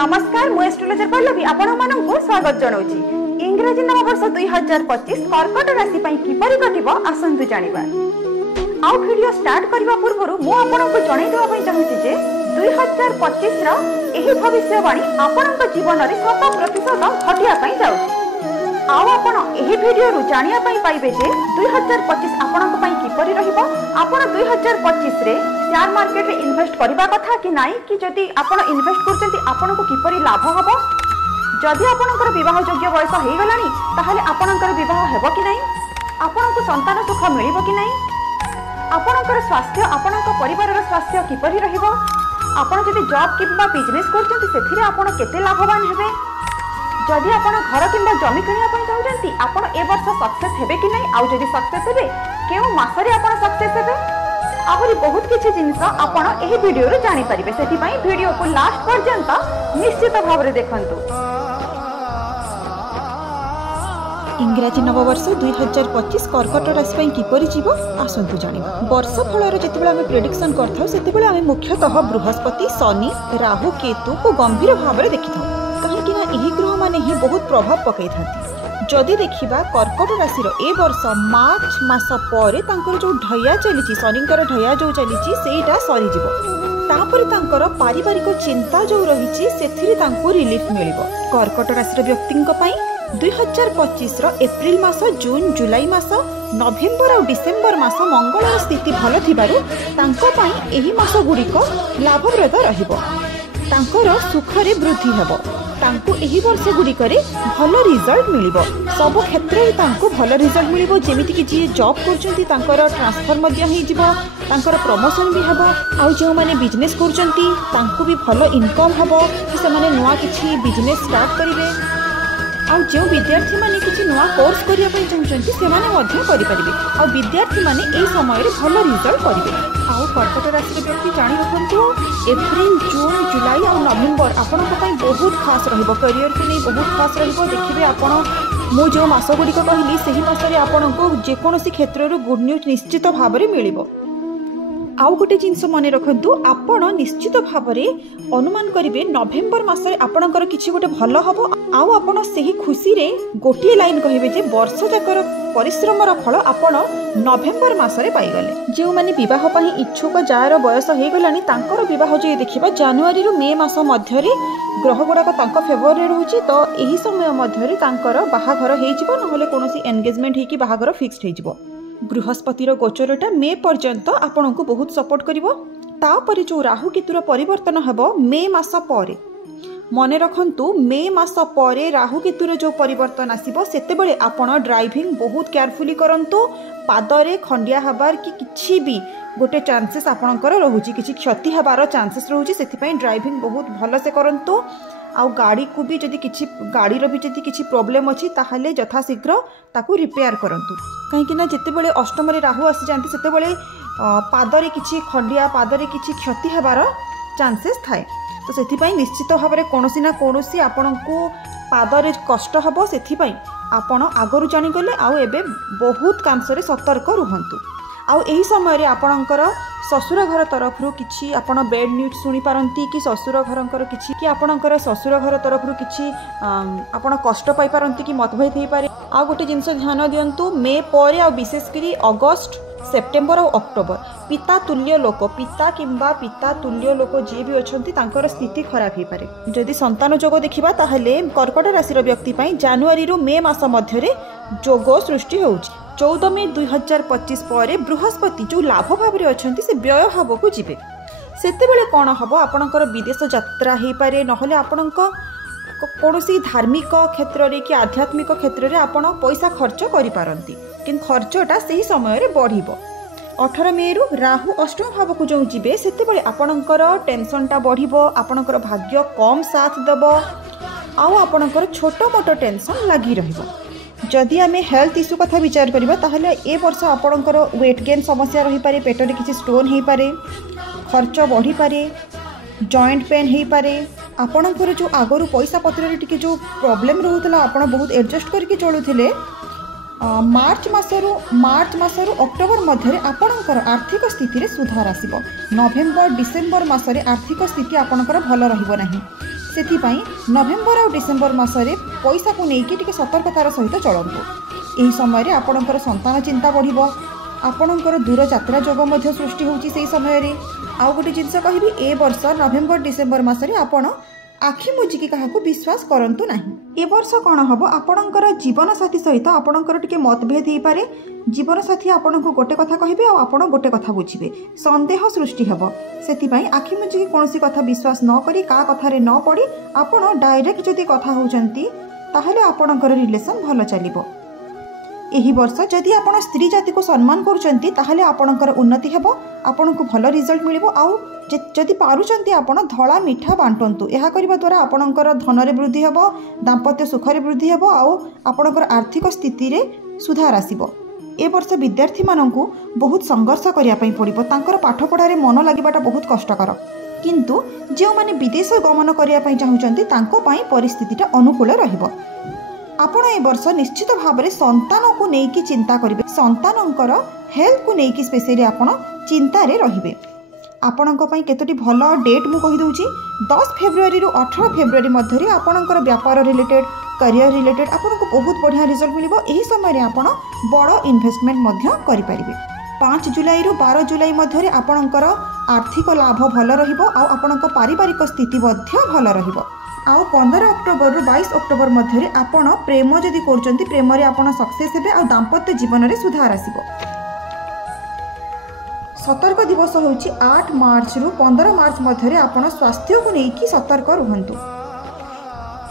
नमस्कार मु एस्ट्रोलॉजर पल्लवी आपण मानकु स्वागत जणाउची। इंग्रजी नववर्ष 2025 कर्कट राशि पई किपरि कटिबो आसंतु जानिबा। आउ वीडियो स्टार्ट करबा पूर्वरु मु आपनकु जणाइ देबा पई चाहूची जे 2025 रा एही भविष्यवाणी आपनक जीवन रे 100% घटिया पई जाउची। आउ आपण एही वीडियो रु जानिया पई पाइबे जे 2025 आपनक पई किपरि रहिबो। आपण 2025 रे शेयर मार्केट रे इन्वेस्ट करबा कथा कि नाही कि जदि आपण इन्वेस्ट करचंती आपनक किपरि लाभ हबो। जदि आपनकर विवाह योग्य बयस हे गलानी ताहाले आपनकर विवाह हेबो कि नाही, आपनक संतान सुख मिलिबो कि नाही, आपनकर स्वास्थ्य आपनक परिवार रो स्वास्थ्य किपरि रहिबो। आपण जदि जॉब किबा बिजनेस करचंती सेथिरे आपण केते लाभवान हेबे। जदि आपण घर किंबा जमी किनिया पई चाहउचंती आपण ए वर्ष सक्सेस हेबे कि नाही, आउ जदि सक्सेस हेबे केउ मासरे आपण सक्सेस हेबे। आहुरी बहुत किछि जिंस आपण एही वीडियो रे जानि परिबे। सेति पई वीडियो को लास्ट पर्यंत निश्चित भाव रे देखंतु। इंग्रजी नववर्ष 2025 कर्कट राशि पई किपरि जीवो आसंतु जानिबा। वर्ष फलर जेतेबेले आमे प्रेडिक्शन करथाउ सेतेबेले आमे मुख्यतः बृहस्पति, शनि, राहु, केतु को गंभीर भाव रे देखिथाउ, कहीं एही ग्रह माने ही बहुत प्रभाव पकई थांती। जदि देखिबा कर्कट राशि रो ए वर्ष मार्च मास परे तांकर जो ढया चलीची, शनिकर ढया जो चलीची सेटा सरी जिवो। तापर तांकर पारिवारिक चिंता जो रहिची सेथिरि तांको रिलीफ मिलिबो। कर्कट राशि रो व्यक्तिंक पई 2025 रो एप्रिल मास, जून, जुलाई मास, नवेम्बर और डिसेम्बर मास मंगल स्थिति भल थिबारु तांको पई एही मास गुडिक लाभप्रद रहिबो। तांकर सुखरे वृद्धि हेबो। तांको एही वर्ष गुडिकरे भल रिजल्ट मिलिबो। सब क्षेत्र रे तांको भल रिजल्ट मिलिबो। जेमिति कि जे जॉब करचंती तांकर ट्रांसफर मध्य हे जिवो, तांकर प्रमोशन भी हेबो। आउ जे माने बिजनेस करचंती तांको भी भल इनकम हेबो कि से माने नुवा किछि बिजनेस स्टार्ट करिवे। आउ जो विद्यार्थी माने किछि नुवा कोर्स करिया पई चाहउचंती से माने मध्य करि परिबे। आउ विद्यार्थी माने एई समय रे भल रिजल्ट करिवे। आउ कर्कट राशि रे व्यक्ति जानि रखंतु एप्रिल, जून, जुलाई और नवेम्बर आपनक पई बहुत खास रहिबो। करियर के नै बहुत खास रहिबो। देखिबे आपण मु जो मास गुडी को कहली सेही मास रे आपनक जे कोनोसी क्षेत्र रो गुड न्यूज निश्चित भाव रे मिलिबो। आउ गोटे जिनस मन रखु आपण निश्चित भाव में अनुमान करेंगे नवेम्बर मसरे आपणकर किसी गोटे भल हम आउ आपण से खुशी रे गोटे लाइन कहे जे वर्ष जाकर परिश्रम फल आपण नवेम्बर मसरे पाइगले। जो माने विवाह पई इच्छुक जार बयस हो गलानी तांकर विवाह जो देखिबा जनवरी रु मे मास मध्य ग्रह गुड़ाक तांको फेवर रे रहउची। तो एही समय मध्य तांकर बाहाघर हे जिवो, नहले कोनोसी एंगेजमेंट हे कि बाहाघर फिक्स्ड हे जिवो। बृहस्पतिर गोचरटा मे पर्यंत आपण को बहुत सपोर्ट करिवो। तापरे जो राहु केतुर परिवर्तन हेबो मे मास परे, मने रखंतु मे मास परे राहु केतुर जो परिवर्तन आसीबो सेतेबेले आपण ड्राइविंग बहुत केयरफुली करंतु। पादरे खंडिया हबार कि किछि भी गोटे चांसेस आपणकर रहउची, किछि क्षति हबार चांसेस रहउची। सेति पई ड्राइविंग बहुत भल से करंतु। आउ गाड़ी को भी जदि किछि गाड़ीर भी जदि किछि प्रॉब्लम अछि ताहाले यथा शीघ्र ताकू रिपेयर करंतु। कहीं ना जितेबेले अष्टम रे राहु आसी जांती सेतेबेले पादरे किछि खंडिया, पादरे किछि क्षति हेबार चांसेस थाए। तो सेति पई निश्चित भाव में कोनोसी ना कोनोसी आपणको पादरे कष्ट हबो। सेति पई आपण आगरु जानि गले आउ एबे बहुत कांसरे सतर्क रुहंतु। आउ एही समय रे आपणकर ससुर घर तरफ किछि आपण बेड न्यूज सुनी पारंती कि ससुर घरंकर किछि कि आपणकर ससुर घर तरफ किछि आपण कष्ट पाई पारंती कि मतभेद हे पारे। आ गोटे जिंस ध्यान दियंतु मे परे आ विशेष करी अगस्त, सेप्टेम्बर और अक्टोबर पिता तुल्य लोक, पिता किंबा पिता तुल्य लोक जे भी अछंती तांकर स्थिति खराब हे पारे। जदि संतान जोग देखिबा ताहले कर्कट राशि रो व्यक्ति पई जनवरी रु मे मास मध्य रे जोग सृष्टि होउची। 14 मे 2025 पर बृहस्पति जो लाभ भाव में अच्छा से व्यय भाव को जी सेतेबेले कौन हम आपणकर विदेश यात्रा हो पारे, नहले आपण कौन धार्मिक क्षेत्र रे कि आध्यात्मिक क्षेत्र रे आपण पैसा खर्च करि पारंती, किंतु खर्चटा सही समय रे बढ़िबो। 18 मे रु राहु अष्टम भाव को जो जीवे सेतेबेले आपणकर टेंशनटा बढ़िबो, आपणकर भाग्य कम साथ देबो, आउ आपणकर छोट मोट टेंशन लगी रहिबो। जदि आमे हेल्थ इश्यू कथा विचार करिबा ताहले ए वर्ष आपणकर वेट गेन समस्या रही पारे, पेटरे किछि स्टोन हे पारे, खर्च बढ़ी पारे, जॉइंट पेन हे पारे। आपणकर जो आगरु पैसा पत्र रे टिके जो प्रॉब्लम रहउतला आपण बहुत एडजस्ट करके चलुथिले मार्च मासरु अक्टोबर मध्य आपणकर आर्थिक स्थिति रे सुधार आसीबो। नवेम्बर डिसेम्बर मासरे आर्थिक स्थिति आपणकर भल रहिबो नाही। सेथिपाई नवेम्बर और डिसेम्बर मासरे पैसा को लेकिन टिके सतर्कतार सहित चलतु। यही समय आपणकर संतान चिंता बढ़िबो, आपणकर दूर यात्रा जोग मध्य सृष्टि होउची सेही समय रे। आउ गोटे जिनस कहबी ए वर्ष नवेम्बर डिसेम्बर मासरे आपण आखि मुजिकी काहाकू विश्वास करंतु नाही। ए वर्ष कौन हम आपणकर जीवन साथी सहित आपणकर टिके मतभेद हो पारे। जीवन साथी आपनको गोटे कथा कहबे और आपण गोटे कथा बुझिबे, संदेह सृष्टि हेबो। सेतिपाई आखि मुजिकी कोनोसी कथा विश्वास न करी का कथारे न पड़ी आपण डायरेक्ट जदि कथा होउचंती ताहले आपणकर रिलेशन भलो चलिबो। एही वर्ष जदि आपण स्त्री जाति को सम्मान करूचंती ताहले आपणकर उन्नति हेबो, आपनको भलो रिजल्ट मिलिबो। आउ जदि पारुचंती आपण धला मिठा बांटंतु, एहा करिबा द्वारा आपणकर धनरे वृद्धि हेबो, दाम्पत्य सुखरे वृद्धि हेबो, आउ आपणकर आर्थिक स्थिति रे सुधार आसीबो। ए वर्ष विद्यार्थी माननकु बहुत संघर्ष करिया पई पड़िबो, तांकर पाठ पढ़ारे मन लागिबाटा बहुत कष्टकर। किंतु जे माने विदेश गमन करिया पई चाहुचंती तांको पई परिस्थितिटा अनुकूल रहिबो। आपण ए वर्ष निश्चित भाव में संतान को लेकिन चिंता करेंगे, संतानकर हेल्थ को लेकिन स्पेशली आपण चिंता रे रहिबे। आपणक पई केतोटी भल डेट मु कहि दउची। 10 फेब्रुआरी रु 18 फेब्रुआरी मध्य आपणकर व्यापार रिलेटेड करियर रिलेटेड आपनको बहुत बढ़िया रिजल्ट मिलिबो। एही समय रे आपण बड़ इन्वेस्टमेंट मध्य करि परिबे। 5 जुलाई रु 12 जुलाई मध्य आपणकर आर्थिक लाभ भल रहिबो, आ आपणक पारिवारिक स्थिति मध्य भल रहिबो। आउ 15 अक्टोबर रु 22 अक्टोबर मध्य आपण प्रेम जदि करचंती प्रेम रे आपण सक्सेस हेबे, आ दाम्पत्य जीवन रे सुधार आसीबो। सतर्क दिवस होउची 8 मार्च रु 15 मार्च मध्य आपण स्वास्थ्य को लेकिन सतर्क रुहंतु।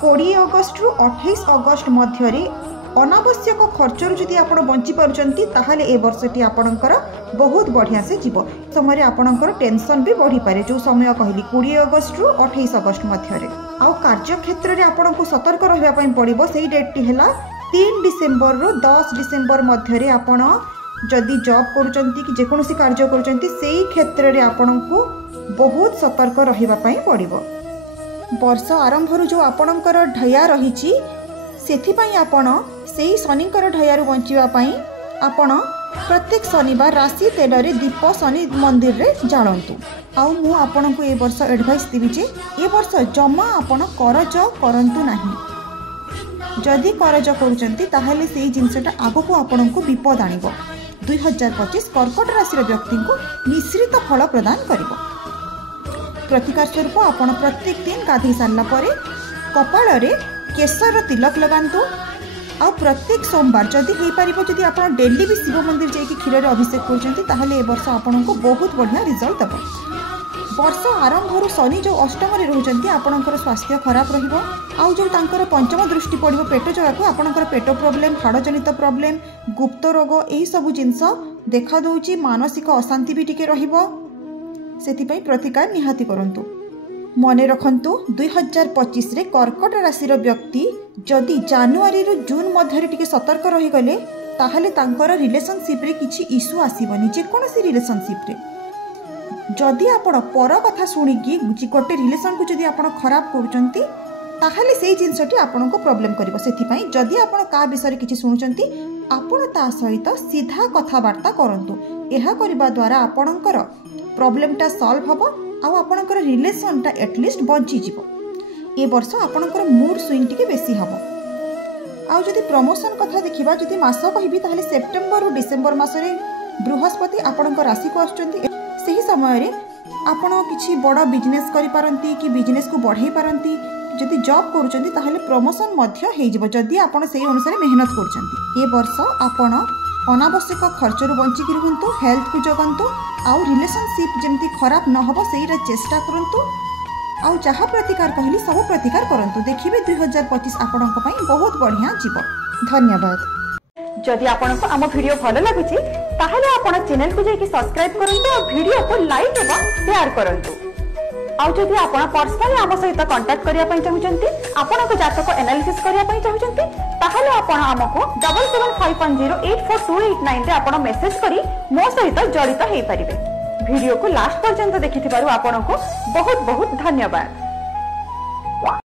20 अगस्त रु 28 अगस्त मध्य अनावश्यक खर्चर जदि आपण बंची पारुचंती ताहाले ए वर्षटी आपणकर बहुत बढ़िया से जीव। समय आपणकर टेंशन भी बढ़ी पारे, जो समय कहली 20 अगस्त रु 28 अगस्त मध्य। आउ कार्य क्षेत्र रे आपणको सतर्क रहिबा पई पड़िबो। सेही डेटटी हैला 3 डिसेम्बर रु 10 डिसेम्बर मध्य आपण जदि जॉब करूचंती कि जेकोसी कार्य करूचंती सेही क्षेत्र रे आपणको बहुत सतर्क रहिबा पई पड़िबो। वर्ष आरंभ रु जो आपणकर ढया रहिची सेथिपाई आपण सेही शनिकर ढयारु बंचिबा पई आपण प्रत्येक शनिवार राशि तेल रे दीप शनि मंदिर रे जालंतु। आउ मु आपनको ए वर्ष एडवाइस देबी जे ए वर्ष जमा आपण करज करंतु नाही। जदि करज करूचंती ताहाले सेही जिंसटा आगो को आपनको विपद आनिबो। 2025 कर्कट राशि व्यक्ति को मिश्रित फल प्रदान करिबो। प्रतिकार स्वरूप आपण प्रत्येक दिन गाधई सारला परे कपाल रे केसर तिलक लगांतु। आ प्रत्येक सोमवार जदि हो पार जदि आप डेली भी शिव मंदिर जाकि क्षीर रे अभिषेक करते ए वर्ष आपन को बहुत बढ़िया रिजल्ट देव। वर्ष आरंभ शनि जो अष्टम रोचंती आपणकर स्वास्थ्य खराब रहिबो। आउ जो तांकर पंचम दृष्टि पड़िबो पेट जगह आपणकर पेट प्रोब्लेम, हाड़ जनित प्रोब्लेम, गुप्त रोग यही सब जिनस देखा दउची। मानसिक अशांति भी टिके रहिबो, सेतिपई प्रतिकार निहाती करंतु। मने रखंतु 2025 रे कर्कट राशि व्यक्ति जदि जनवरी रु जून मध्य टिके सतर्क रही गले ताहले तांकर रिलेशनशिप रे किछि इश्यू आसीबनी। जे कोनोसी रिलेशनशिप रे जदि आपण पर कथा सुनिकी गोटे रिलेशन को जदि आपण खराब करूचंती ताहले सेही जिंसटी आपनको प्रॉब्लम करिवो। सेथिपई जदि आपण का विषय किछि सुनुचंती आपण ता सहित सीधा कथावार्ता करंतु। एहा करिबा द्वारा आपणकर प्रॉब्लमटा सॉल्व हबो आ आपणकर रिलेशनटा एटलिस्ट बंची जीवो। ए वर्ष आपणकर मूड स्विंग टिके बेसी हबो। आ जदि प्रमोशन कथा देखिबा जदि मास कहिबी ताहले सेप्टेम्बर और डिसेम्बर मासरे बृहस्पति आपणकर राशि को आछुचंती। सेही समय रे आपण किछि बड़ बिजनेस करि पारंती कि बिजनेस को बढ़ाई पारंती। जदि जॉब करूचंती ताहले प्रमोशन मध्य हेइ जिवो जदि आपण सेही अनुसार मेहनत करूचंती। ए वर्ष आपण अनावश्यक खर्चरू बंचिकी रुहंतु, हेल्थ को जगंतु, आउ रिलेशनशिप जेमती खराब न हबो सेहीरा चेष्टा करंतु। आउ जहाँ प्रतिकार कहली सब प्रतिकार करंतु। देखिबे 2025 आपणक पई बहुत बढ़िया जीवो। धन्यवाद। जदि आपनको आम वीडियो भलो लागुची ताहले आपण चैनल को जाके सब्सक्राइब करंतु और वीडियो को लाइक एवं शेयर करंतु। आउ जदि आपण पर्सनली आम सहित कांटेक्ट करिया पई चाहुचंती, आपनको जातक एनालिसिस करिया पई चाहुचंती ताहले आपण हमको 7750842889 रे आपण मेसेज करी मो सहित जड़ित हेई परिबे। वीडियो को लास्ट पर्यंत देखिथिबारु आपनको बहुत बहुत धन्यवाद।